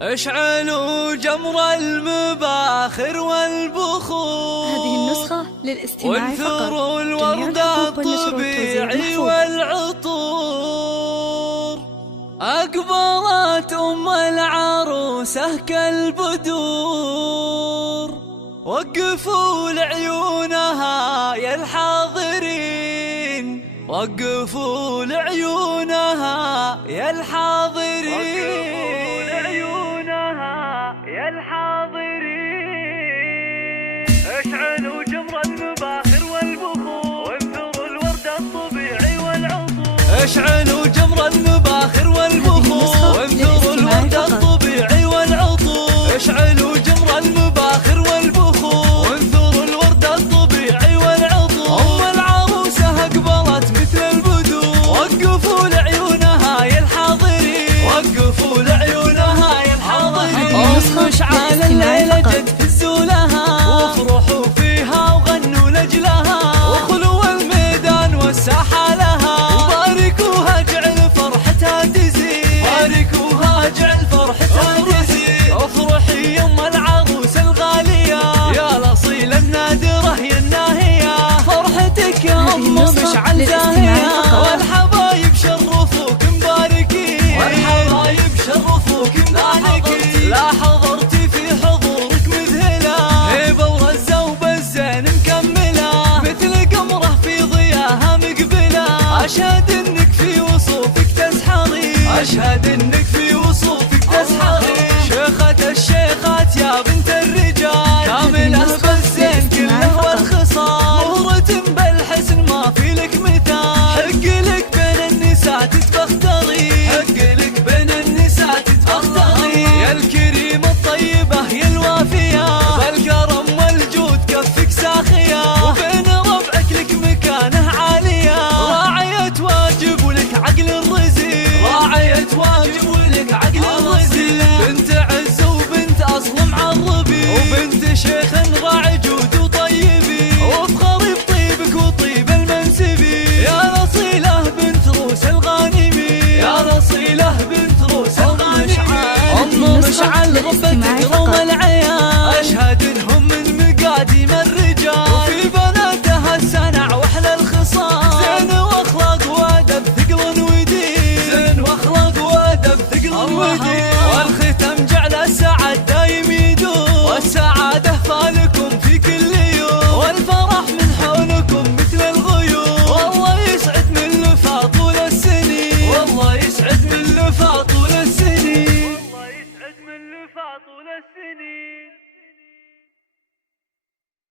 اشعلوا جمر المباخر والبخور. هذه النسخة للاستماع فقط. وانثروا الورد الطبيعي والعطور. أقبلت أم العروسة كالبدور. وقفوا لعيونها يا الحاضرين، وقفوا لعيونها يا الحاضرين، يا الحاضرين. اشعلوا جمر المباخر والبخور. وانثروا الورد الطبيعي والعطور. اشعلوا جمر المباخر والبخور. وانثروا الورد الطبيعي والعطور. اشعلوا جمر المباخر والبخور. وانثروا الورد الطبيعي والعطور. ام العروسة اقبلت مثل البدور. وقفوا لعيونها يا الحاضرين، وقفوا لعيونها يا الحاضرين. مشعل الليلة جد فزوا لها، وافرحوا فيها وغنوا لجلها، وخلوا الميدان والساحة لها. وباركوها جعل فرحتها تزيد، باركوها جعل فرحتها تزيد. افرحي يم العروس الغالية يا الأصيل النادرة يا الناهية. فرحتك يا أم مشعل زاهية. والحبايب شرفوك مباركين، والحبايب شرفوك مباركين. لا حضرتي في حضورك مذهلة، هيبة ورزة وبالزين مكملة، مثل قمرة في ضياها مقبلة. أشهد انك في وصوفك تسحرين، أشهد انك في وصوفك تسحرين. شيخة الشيخات يا بنت الرجال، كاملة بالزين كله والخصال. مهرة بالحسن ما في لك مثال، حق لك بين النساء تتبختري، حق لك بين النساء تتبختري. يا الكريمة الطيبة يا الوافية، بالكرم والجود كفك ساخية. وبين ربعك لك مكانه عالية، راعية واجب ولك عقل الرزيل، راعية واجب ولك عقل الرزيل. بنت عز وبنت أصل معربي، وبنت شيخ راعي جود وطيبي. وافخري بطيبك وطيب المنسبي، يا رصيلة بنت روس الغانمي، يا رصيلة بنت روس الغانمي. أم مشعل غبتك روم العيال، أشهد إنهم من مقاديم الرجال. وفي بناتها السنع وأحلى الخصال، زين وأخلاق وأدب ثقل ودين، زين وأخلاق وأدب ثقل ودين. والختم جعل السعد دايم يدوم، والسعادة فالكم في كل يوم. والفرح من حولكم مثل الغيوم، والله يسعد من لفا طول السنين، والله يسعد من لفا طول السنين، والله يسعد من لفا طول السنين.